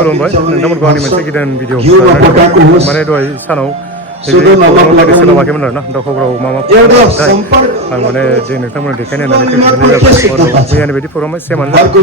खुलुमबाय नोंथांमोनखौ आंनि मोनसे गोदान भिडिअ माने दहाय सानाव लागै सोलाबाखैमोन आरोना दाउखौफ्राव मा मा थाय आं माने जे नोंथांमोननो देखायनो होननानै फैफिननाय जाबाय मैयानि बायदि प्रग्रामा सेमानो जादों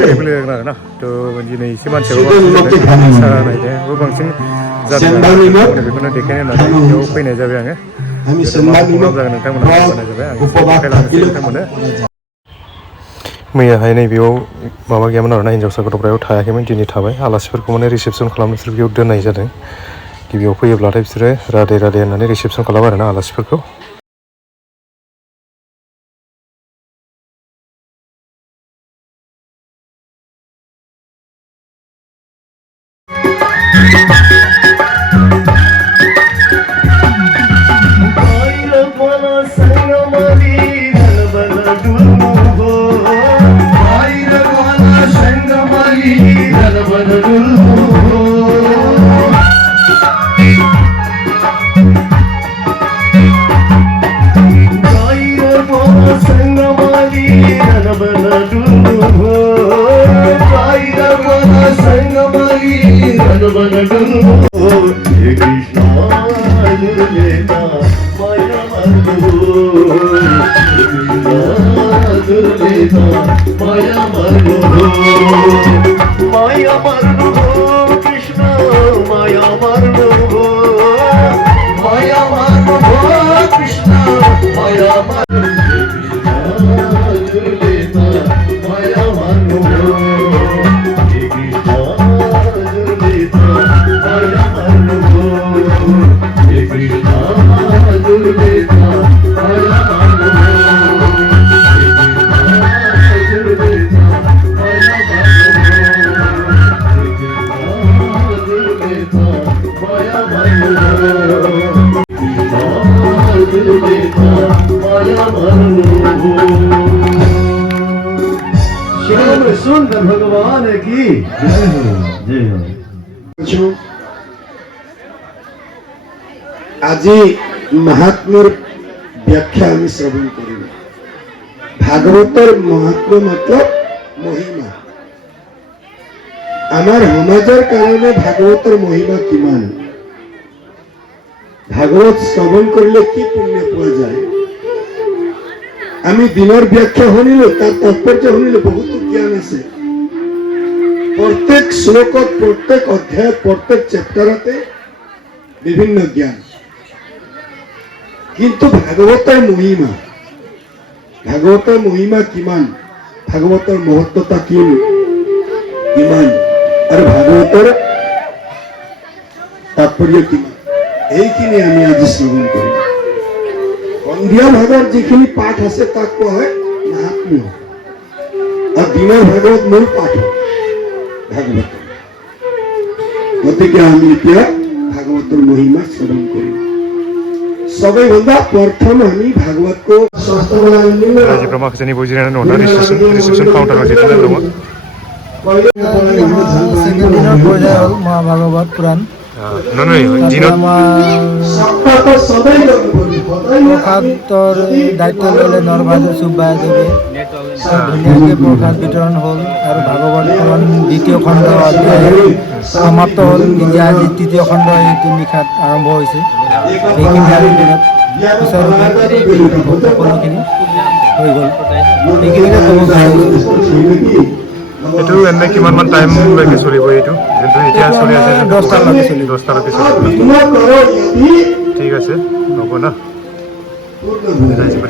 बेलेग बेलेग आरोना थ' दिनै एसे मानसियाबो बांसिन जादों मोसानायजोंबो बांसिन जादों आरो बेखौनो देखायनो होननानै बेयाव फैनाय जाबाय आङो मा प्रग्राम जागोन नोंथांमोनहा फोरमायनाय जाबाय आं एसे देखायलांनोसै नोंथांमोननो मैयाहाय नैबेयाव माबा गैयामोन आरोना हिन्जावसा गथ'फ्राव थायाखैमोन दिनै थाबाय आलासिफोरखौ माने रिसेपसन खालामनो बिसोर बेयाव दोननाय जादों गिबियाव फैयोब्लाथाय बिसोरो राधे राधे होननानै रिसेपसन खालामो आरोना आलासिफोरखौ सुंदर भगवान की जय हो जय हो आज महात्म्यर व्याख्या आम्ही श्रवण करू भागवतर महात्म्य मतलब महिमा आमार समाजर कारणे भागवतर महिमा किमान भागवत श्रवण करले कि पुण्य पाওয়া যায় आमी दिनर व्याख्या শুনিলো তার তাৎপর্য শুনিলো बहुत ज्ञान আছে प्रत्येक श्लोकत प्रत्येक अध्याय प्रत्येक चैप्टारते विभिन्न ज्ञान किंतु भागवतर महिमा किमान भागवतर महत्वता किमान और भागवतर तात्पर्य किमान এইখিনি আমি আজি শ্রবণ করি সন্ধিয়া ভাগৰ যিখিনি পাঠ আছে তাক কোৱা হয় महात्म्य और দিনৰ ভাগত মূল পাঠ भागवत গতিকে আমি এতিয়া भागवतर महिमा श्रवण करिम सबैभन्दा प्रथम हामी भागवतको राज्यफ्राव माखासे निबो जिरायनानै दङ रिसेपसन काउन्टाराव जिरायनानै दङ महाभागवत पुराण প্ৰসাদৰ দায়িত্ব ল'লে নৰবাদুৰ চুব্বাদেৱে ধুনীয়াকৈ প্ৰসাদ বিতৰণ হ'ল আৰু ভাগৱত পুৰাণ দ্বিতীয় খণ্ড অধ্যায় সমাপ্ত হ'ল এতিয়া আজি তৃতীয় খণ্ড এইটো নিশাত আৰম্ভ হৈছে এইখিনি আৰু দিনত সকলোখিনি হৈ গ'ল এইখিনিকে ক'ব বিচাৰিছোঁ এইটো এনে কিমান টাইম লৈকে চলিব এইটো যোনটো এতিয়া চলি আছে 10টালৈকে চলিব 10টালৈকে চলিব ঠিক আছে হ'ব না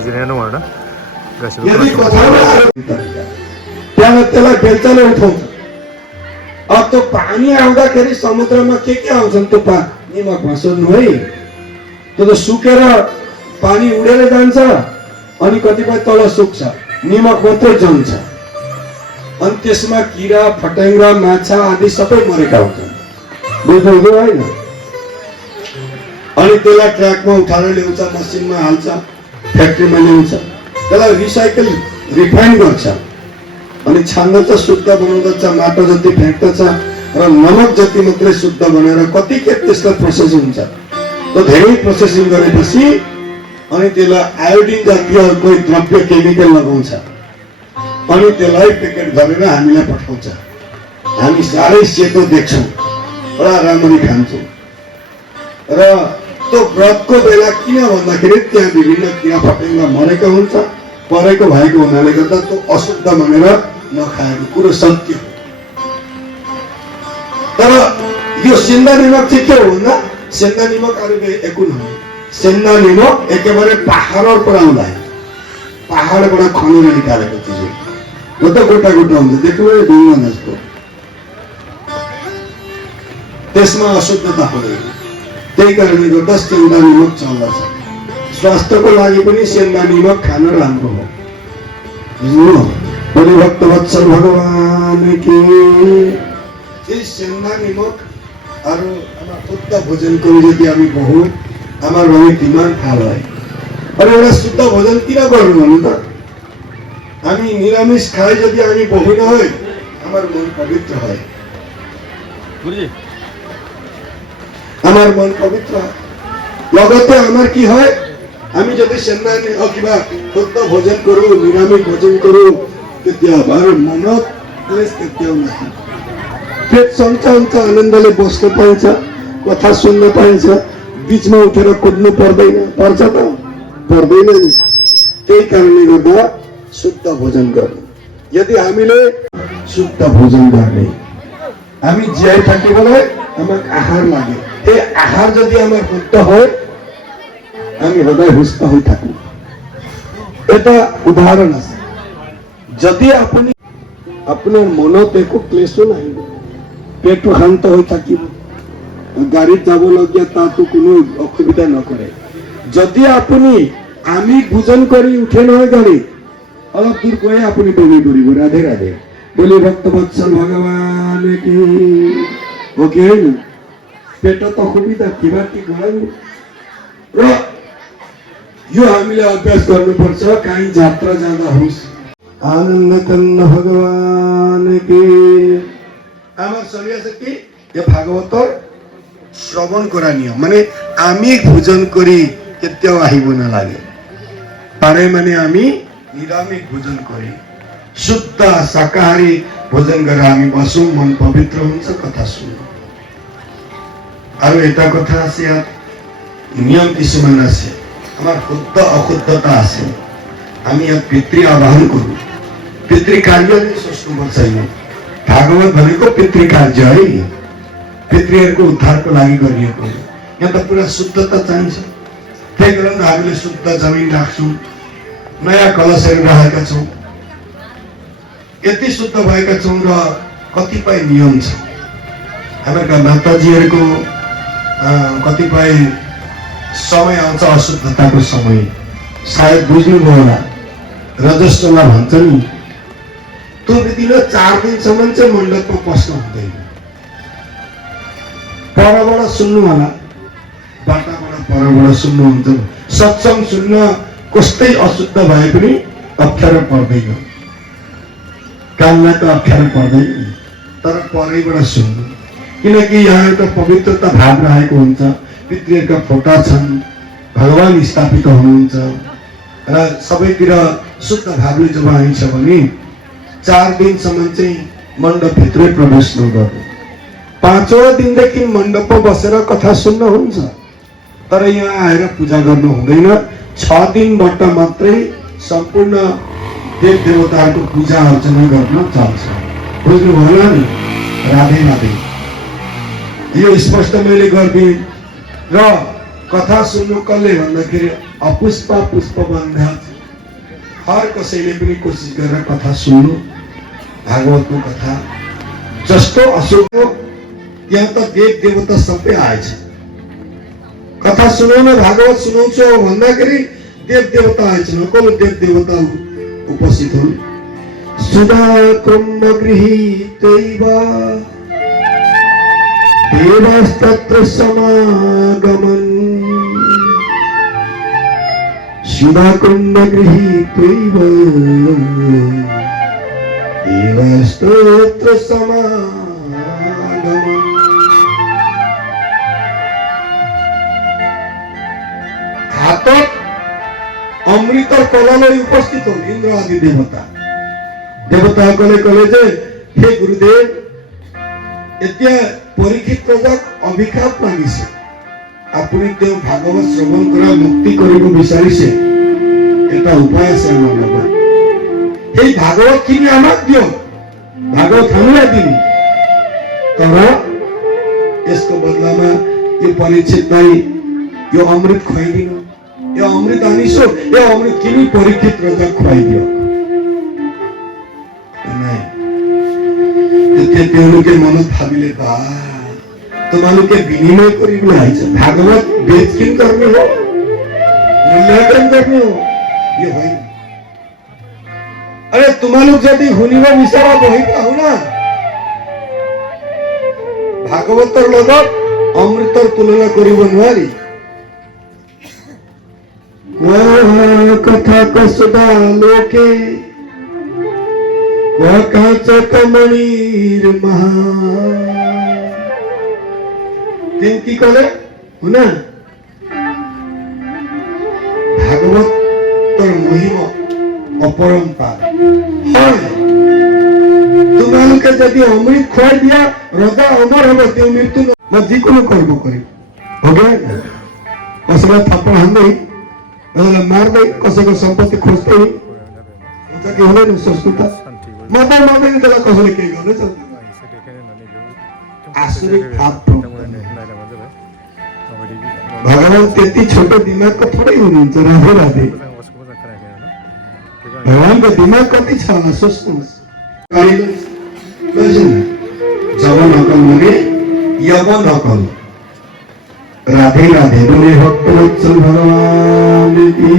जिरायना दं आरोना गासिबो त्याला बेलचाले उठवतो अब तो पानी आउँदाखेरि समुद्रमा के आउँछन् त्यो पानीमा भसोर्नु है त्यो सुकेर पानी उडेर जान्छ अनि कतिपय तल सुक्छ निमक मात्रै जम्छ अनि त्यसमा किरा फट्याङ्ग्रा माछा आदि सबै मरेका हुन्छन् बुझ्नुभयो हैन अनि त्यसलाई ट्र्याकमा उठाएर ल्याउँछ मसिनमा हाल्छ फ्याक्ट्रीमा ल्याउँछ त्यसलाई रिसाइकल रिफाइन गर्छ अनि छान्दछ शुद्ध बनाउँदछ माटो जति फ्याक्दछ र नमक जति मात्रै शुद्ध बनाएर कति खेप त्यसलाई प्रोसेस हुन्छ त धेरै प्रोसेसिङ गरेपछि अनि त्यसलाई आयोडिन जातीय कोही द्रव्य केमिकल लगाउँछ अनि त्यसलाई प्याकेट गरेर हामीलाई पठाउँछ। हामी साह्रै सेतो देख्छौँ, बडा राम्ररी खान्छौँ। र त्यो व्रतको बेला किन भन्दाखेरि त्यहाँ विभिन्न किरा फटेङ्ग्रा मरेको हुन्छ, परेको भएको हुनाले गर्दा त्यो अशुद्ध भनेर नखाएको कुरो सत्य हो। तर यो सेन्दा निमक चाहिँ के हो भन्दा सेन्दा निमक अरू एकुन हो। सेन्दा निमक एकेबारे पहाडबाट पराउँदा पहाडबाट खनेर निकालेको चिज हो। यो त गोटा गोटा हुन्छ, देख्नु ढुङ्गा जस्तो। त्यसमा अशुद्धता हुँदैन। त्यही कारणले गर्दा सेन्दा निमक चल्दछ। स्वास्थ्यको लागि पनि सेन्दा निमक खान राम्रो हो। बुझ्नु? बोले भक्तवत्सल भगवान की सेन्दा निमक আৰু আমাৰ শুদ্ধ ভোজন কৰি যদি আমি বহু আমাৰ বাবে কিমান ভাল হয়। আৰু এটা শুদ্ধ ভোজন কিয় কৰো আমি তো আমি নিৰামিষ খাই যদি আমি বহু নহয় আমাৰ মন পবিত্ৰ হয়। আমাৰ মন পবিত্ৰ হয়। লগতে আমাৰ কি হয় আমি যদি সেন্দা কিবা শুদ্ধ ভোজন কৰো নিৰামিষ ভোজন কৰো তেতিয়া আমাৰ মনত ক্লেশ কেতিয়াও নাহে। पेट चल्छ हुन्छ, आनन्दले बस्न पाइन्छ, कथा सुन्न पाइन्छ, बिचमा उठेर कुद्नु पर्दैन। पर्छ त पर्दैन नि। त्यही कारणले गर्दा शुद्ध भोजन गर्नु। यदि हामीले शुद्ध भोजन गर्ने हामी जीয়াই থাকিবলৈ আমাক আহাৰ লাগে। এই আহাৰ যদি আমাৰ শুদ্ধ হয় আমি সদায় সুস্থ হৈ থাকো। এটা উদাহৰণ আছে। যদি আপুনি আপোনাৰ মনত একো ক্লেশো নাহিব, পেটটো শান্ত হৈ থাকিব, গাড়ীত যাবলগীয়া তাতো কোনো অসুবিধা নকৰে। যদি আপুনি আমিষ ভোজন কৰি উঠে নহয় গাড়ীত অলপ দূৰ গৈ আপুনি বমি কৰিব। ৰাধে ৰাধে बोले भक्तवत्सल भगवान की ओके पेटत असुविधा किंवा ती गराउनु र यो हामीले अभ्यास गर्नुपर्छ। कहीँ यात्रा जाँदा होस् आनन्द कन्न भगवान की আমার চলি আছে কি এই ভাগৱতৰ শ্ৰৱণ কৰা নিয়ম। মানে আমি ভোজন কৰি কেতিয়াও আহিব নালাগে। পাৰে মানে আমি নিৰামিষ ভোজন কৰি शुद्ध शाकाहारी भोजन गरेर हामी बसौँ, मन पवित्र हुन्छ, कथा सुनौँ। আৰু এটা কথা আছে, ইয়াত নিয়ম কিছুমান আছে। আমাৰ শুদ্ধ অশুদ্ধতা আছে। আমি ইয়াত পিতৃ আবাহन करू। पितृ कार्यले सोच्नुपर्छ। भागवत भनेको पितृ कार्य है। पितृहरूको उद्धारको लागि गरिएको हो। यहाँ त पुरा शुद्धता चाहिन्छ। त्यही कारण हामीले शुद्ध जमिन राख्छौँ, नयाँ कलशहरू राखेका छौँ। यति शुद्ध भएका छौँ र कतिपय नियम छ। हामीका माताजीहरूको कतिपय समय आउँछ अशुद्धताको समय। सायद बुझ्नुभयो होला, रजस्वला भन्छ नि, त्यो दिन 4 दिनसम्म चाहिँ मण्डपमा पस्न हुँदैन। परबाट सुन्नु होला, बाटाबाट परबाट सुन्नुहुन्छ। सत्संग सुन्न कस्तै अशुद्ध भए पनि अप्ठ्यारो पर्दैन, कानमा त अप्ठ्यारो पर्दैन, तर परैबाट सुन्नु। किनकि यहाँ एउटा पवित्रता भाव रहेको हुन्छ। पितृहरूका फोटा छन्, भगवान स्थापित हुनुहुन्छ र सबैतिर शुद्ध भावले जब आइन्छ भने 4 दिनसम्म चाहिँ मण्डपभित्रै प्रवेश नगर्नु। 5औं दिनदेखि मण्डपमा बसेर कथा सुन्न हुन्छ, तर यहाँ आएर पूजा गर्नु हुँदैन। 6 दिनबाट मात्रै सम्पूर्ण देव देवताहरूको पूजा अर्चना गर्न चल्छ। बुझ्नु होला नि? राधे राधे। यो स्पष्ट मैले गरिदिएँ। र कथा सुन्नु कसले भन्दाखेरि अपुष्प पुष्प बन्धा। हर कसैले पनि कोसिस गरेर कथा सुन्नु, भागवतको कथा। जस्तो अशुभ यहाँ त देव देवता सबै आएछ। कथा सुनाउन भागवत सुनाउँछु भन्दाखेरि देव देवता आएछन्। कसले देव देवता उपस्थित हुन्? सुधा कुम्भ गृहीतैव देवस्तत्र समागमन्। सुधा कुम्भ गृहीतैव देवस्तत्र समागमन्। हातत अमृत कलলৈ उपस्थित हल इन्द्र आदि देवता। দেৱতাসকলে ক'লে যে হে গুৰুদেৱ, এতিয়া পৰীক্ষিত ৰজাক অভিশাপ লাগিছে, আপুনি তেওঁ ভাগৱত শ্ৰৱণ কৰা মুক্তি কৰিব বিচাৰিছে, এটা উপায় আছে আমাৰ লগত, সেই भागवत খিনি আমাক দিয়ক, भागवत हामीलाई दिनु, तर यसको बदलामा यो परीक्षितलाई यो अमृत खुवाइदिनु, यो अमृत आनिसो, यो अमृत किनी परीक्षित रजा खुवाइदियो। তেতিয়া তেওঁলোকে মনত ভাবিলে, বা তোমালোকে বিনিময় কৰিবলৈ আহিছে, ভাগৱত বেদখিনি गर्ने हो, মূল্যায়ন गर्ने हो, यो होइन। अरे তোমালোক যদি শুনিব বিচাৰা বহিবা শুনা, ভাগৱতৰ লগত অমৃতৰ তুলনা কৰিব নোৱাৰি। কথা কসুদা লোকে কাঁচ কমণিৰ মহা, তেওঁ কি কলে শুনা, ভাগৱতৰ মহিমা অপৰম্পাৰ হয়, তোমালোকে যদি অমৃত খুৱাই দিয়া ৰজা অমৰ হ'ব, তেওঁ মৃত্যু মই যিকোনো কৰ্ম কৰিম, হ'ব कसैलाई थप्पड हान्दै, कसैलाई मार्दै, कसैको सम्पत्ति खोज्दै, हुन्छ कि हुँदैन संस्कृत मात्रै मात्रै त्यसलाई कसैले केही गर्नै सक्दैन। आसुरिक भाव भगवान त्यति छोटो दिमागको थोरै हुनुहुन्छ, राधे राधे। भगवानको दिमाग कति छ होला सोच्नुहोस्। जब नकल भने यब नकल, राधे राधे बोले भक्तवत्सल भगवान की।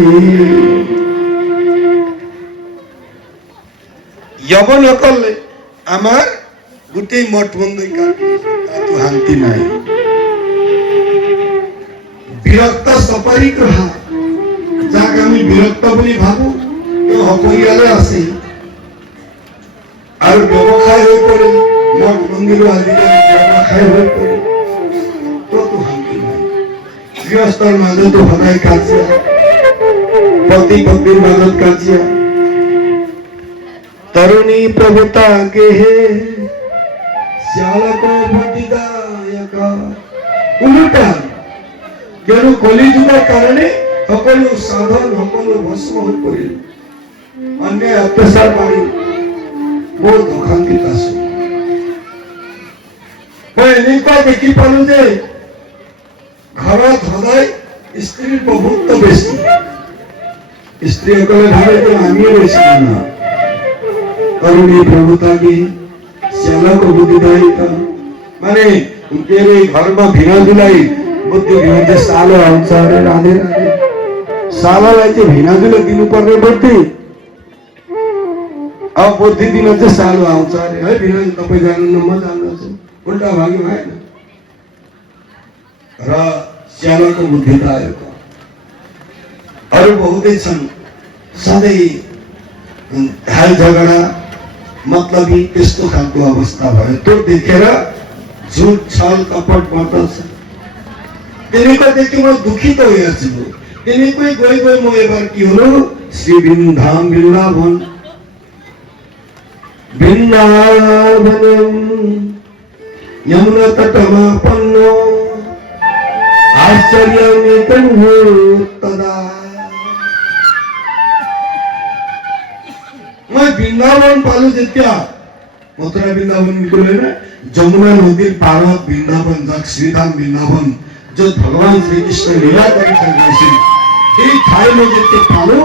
यब नकलले আমাৰ গোটেই মঠ বন্ধই কাটো শান্তি নাই। বিৰক্ত সপাৰি গ্ৰহা, যাক আমি বিৰক্ত বুলি ভাবো, তেওঁ সপৰিয়ালে আছে আৰু ব্যৱসায় হৈ পৰিল, মঠ মন্দিৰো আজিকালি ব্যৱসায় হৈ পৰিল, কতো শান্তি নাই। গৃহস্থৰ মাজতো সদায় কাজিয়া, পতি পত্নীৰ মাজত কাজিয়া, তৰুণী প্ৰভুতা গেহে শ্যালক ভক্তিদায়ক। ওলোটা কিয়নো কলিযুগৰ কাৰণে সকলো সাধন, সকলো ভস্ম হৈ পৰিল, অন্যায় অত্যাচাৰ বাঢ়ি বহুত অশান্তিত আছো। মই এনেকুৱা দেখি পালো যে ঘৰত সদায় স্ত্ৰীৰ প্ৰভুত্ব বেছি, স্ত্ৰীসকলে ভাবে যে আমিও বেছি না। तरुणी प्रभुता की श्यालक बुद्धिदायिका माने के रे घरमा भिना जुलाई बुद्धि भिना सालो आउँछ अरे राधे राधे। सालोलाई चाहिँ भिना जुले दिनुपर्ने बुद्धि, अब बुद्धि दिन चाहिँ सालो आउँछ अरे है, भिना तपाईँ जान्नु म जान्छु, उल्टा भाग्यो भएन। र श्यालको बुद्धिदायिका अरू बहुतै छन्, सधैँ हाल झगडा मतलबी त्यस्तो खालको अवस्था भयो। त्यो देखेर झुट छल कपट बटल्छ, तिनीको देखि म दुखित हेर्छु। तिनीकै गई गई म एबार के हो श्री वृन्दावन वृन्दावन वृन्दावन यमुना तटमा पन्नो आश्चर्यमितं तदा। मैं वृंदावन पालू जेतिया मथुरा वृंदावन निकलेन, जमुना नदीर पारत वृंदावन, जग श्रीधाम वृंदावन जो भगवान श्री कृष्ण लीला गरिसकेपछि এই ঠাইলৈ যেতিয়া পালো,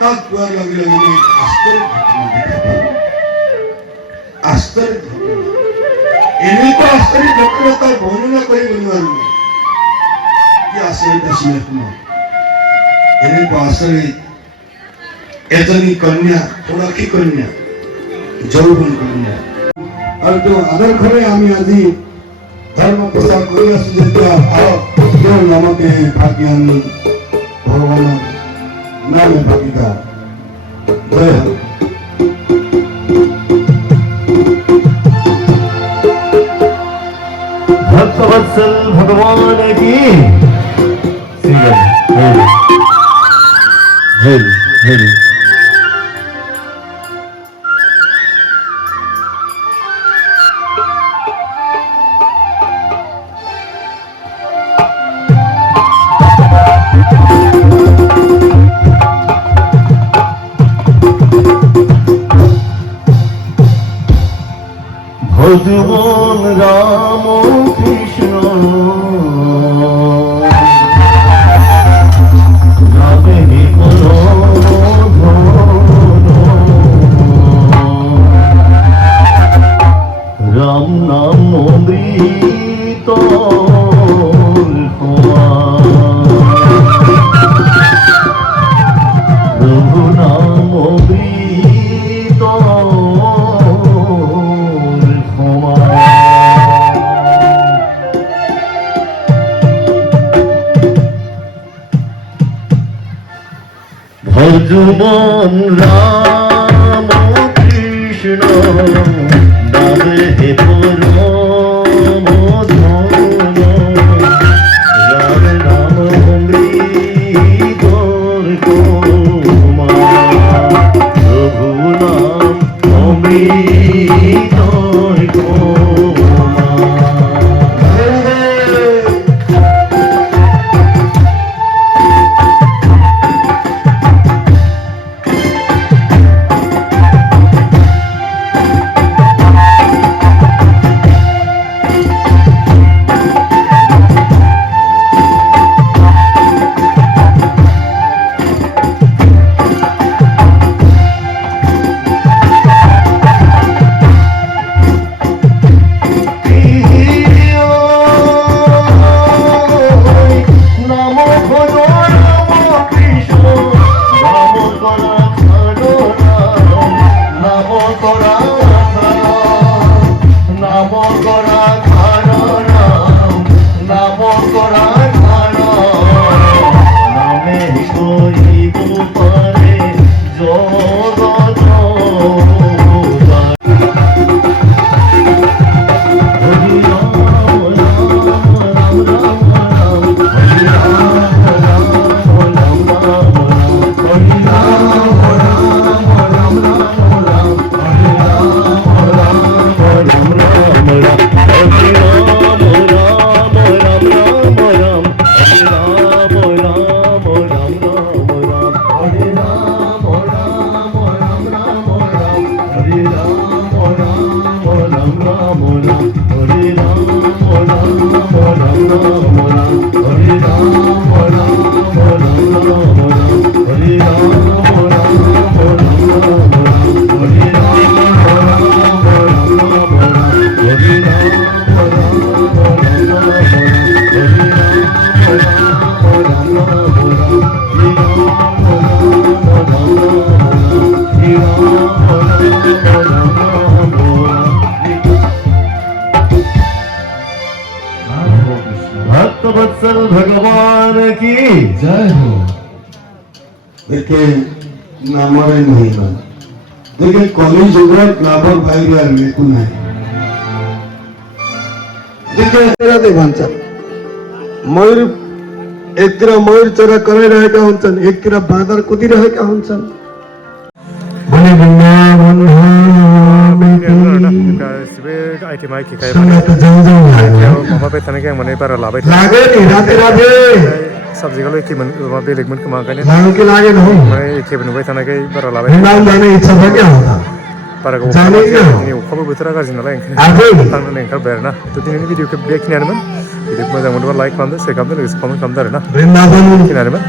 তাত পোৱাৰ লগে লগে মই আশ্চৰ্য ঘটনা দেখা পালো। আশ্চৰ্য ঘটনা, এনেকুৱা আশ্চৰ্য ঘটনা তাৰ বৰ্ণনা কৰিব নোৱাৰো। কি আশ্চৰ্য আছিল শুনো, এনেকুৱা আশ্চৰ্য এজনী কন্যা, সুৰক্ষী কন্যা, যৌৱন কন্যা। আৰু তেওঁ আদৰ্শৰে আমি আজি ধৰ্ম প্ৰচাৰ কৰি আছো। যেতিয়া তেওঁৰ নামতে ভাগ্যান ভগৱানৰ নামে ভাগিদা জয় হৰি। भक्तवत्सल भगवान की ভজবন রাম কৃষ্ণ রামে রাম নাম অমৃত প্রভু নাম অমৃত ভজবন রাম কৃষ্ণ নামে পরম ধন রাম নাম অমৃত প্রভু নাম অমৃত भक्तवत्सल भगवान की जय हो। देखिए नामरे महिमा देखिए कॉलेज उग्रत नाबर भाई यार में को नहीं देखिए तेरा दे भंचा मयूर एक तेरा मयूर चरा करे रहेगा हंसन एक तेरा बादर कुदी रहेगा हंसन बोले वृंदावन आइटेमा एखेखाय सुना तो जाओ जाओ माबाबाय थानायखाय आं माने बारा लाबाय लागे नहीं राधे राधे साबजेक्टआल' एखेमोन माबा बेलेगमोन खोमा ओंखायनो नाम के लागे नहीं माने एखे नुबाय थानायखाय बारा लाबाय नाम जाने इच्छा था क्या होता बारा जाने क्या दिनै अखाबो बोथोरा गाज्रि नालाय ओंखायनो आगे थांनो ओंखारबाय आरो ना थ' दिनैनि भिडिअखौ बेखिनियानोमोन भिडिअखौ मोजां मोनोबा लाइक खालामदो शेयार खालामदो लोगोसे कमेन्ट खालामदो आरो ना वृंदावन बेखिनियानोमोन